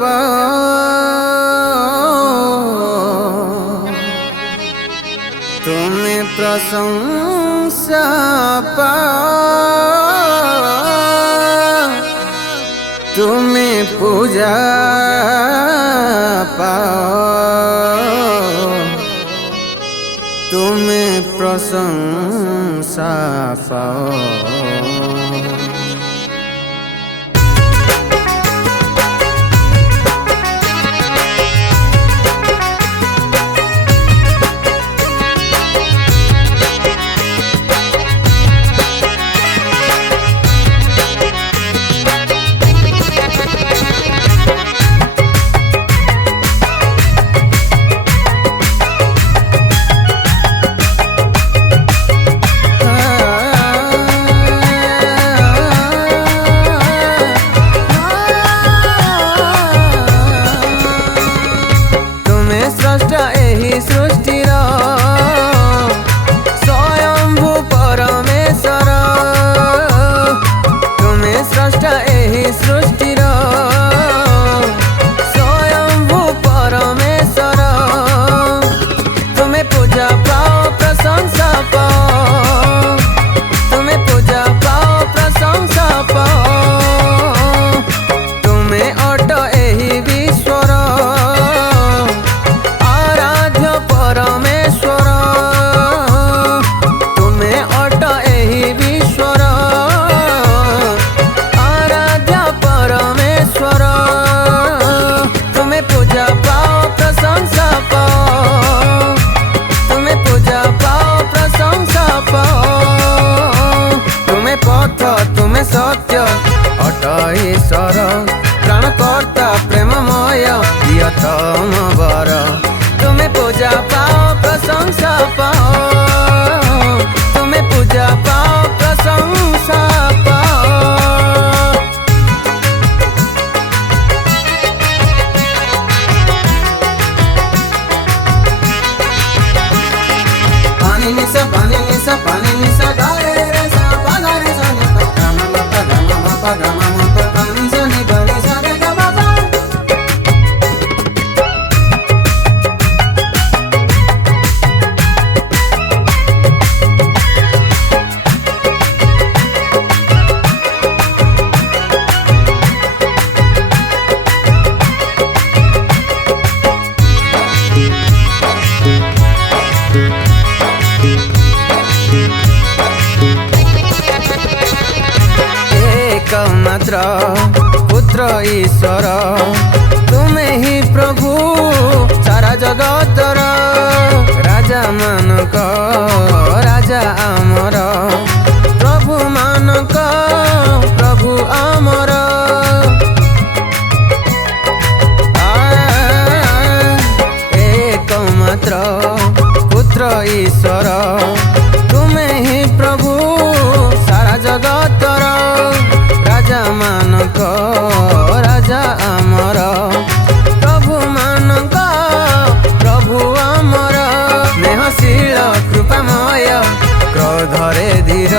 पाओ, तुम्हें प्रशंसा पाओ, तुम्हें पूजा पाओ, तुम्हें प्रशंसा पाओ। सृष्टिर स्वयंभू परमेश्वर, तुम्हें स्रष्टा एही सृष्टिर स्वयंभू परमेश्वर, तुम्हें पूजा पाओ प्रशंसा पाओ, तुम्हें पूजा पाओ प्रशंसा पाओ, तुम्हें अट एही विश्वर परमेश्वर, तुम्हें अट एही विश्वर आराध्य परमेश्वर, तुम्हें पूजा पाओ प्रशंसा पाओ, तुम्हें पूजा पाओ प्रशंसा पाओ, तुम्हें पथ तुम्हें सत्य अट ईश्वर प्राणकर्ता प्रेममय प्रियतम वर, तुम्हें पूजा पाओ प्रशंसा पाओ, तुम्हें पूजा पाओ प्रशंसा पाओ। पानी निसा पानी निसा पानी निसा गारे रे सा पागा रे सा नि पा गा मा पा गा मा पा गा मा पा पानी सा नि गा रे सा रे गा मा पा। मात्र पुत्र ईश्वर तुम्हें ही प्रभु सारा जगतर राजा मानक राजा आमर प्रभु मानक प्रभु आमर, एक मात्र पुत्र ईश्वर तुम्हें ही प्रभु सारा जगतर राजा मानक राजा आमर प्रभु मानक प्रभु आमर, स्नेहशील कृपामय क्रोधरे धीर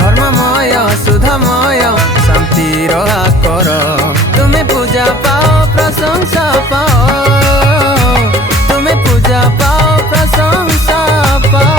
धर्ममय सुधामय शांतिर आकर, तुम्हें पूजा पाओ प्रशंसा पाओ, तुम्हें पूजा पाओ प्रशंसा पाओ।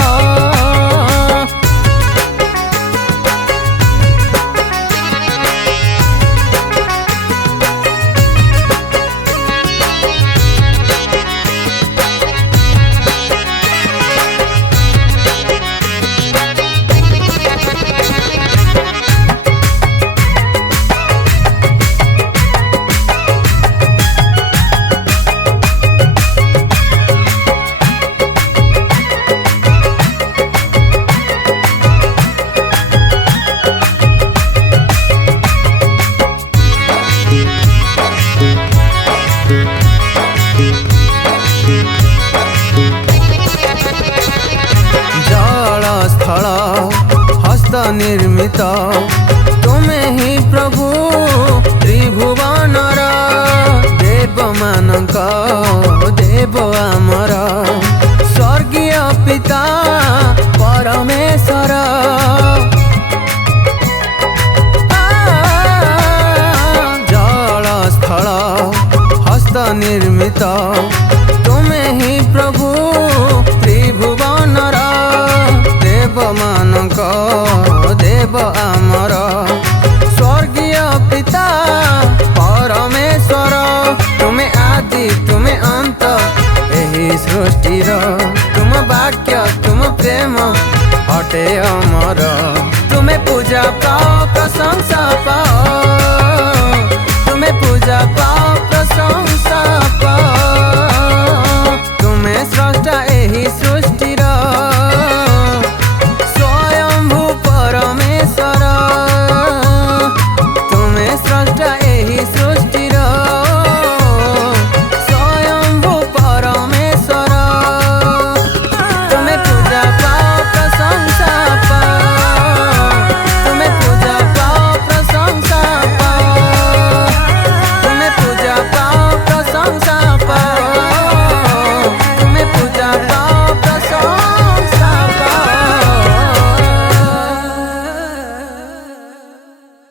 स्थल हस्त निर्मित तुम्हें ही प्रभु त्रिभुवनर देव मानक देव आमर स्वर्गीय पिता परमेश्वर, जल स्थल अद्भुत तुमे ही प्रभु त्रिभुवनर देव मानक देव आमर स्वर्गीय पिता परमेश्वर तुमे आदि तुमे अंत एही सृष्टिर तुम वाक्य तुम प्रेम अटे अमर तुमे पूजा पाओ प्रशंसा पाओ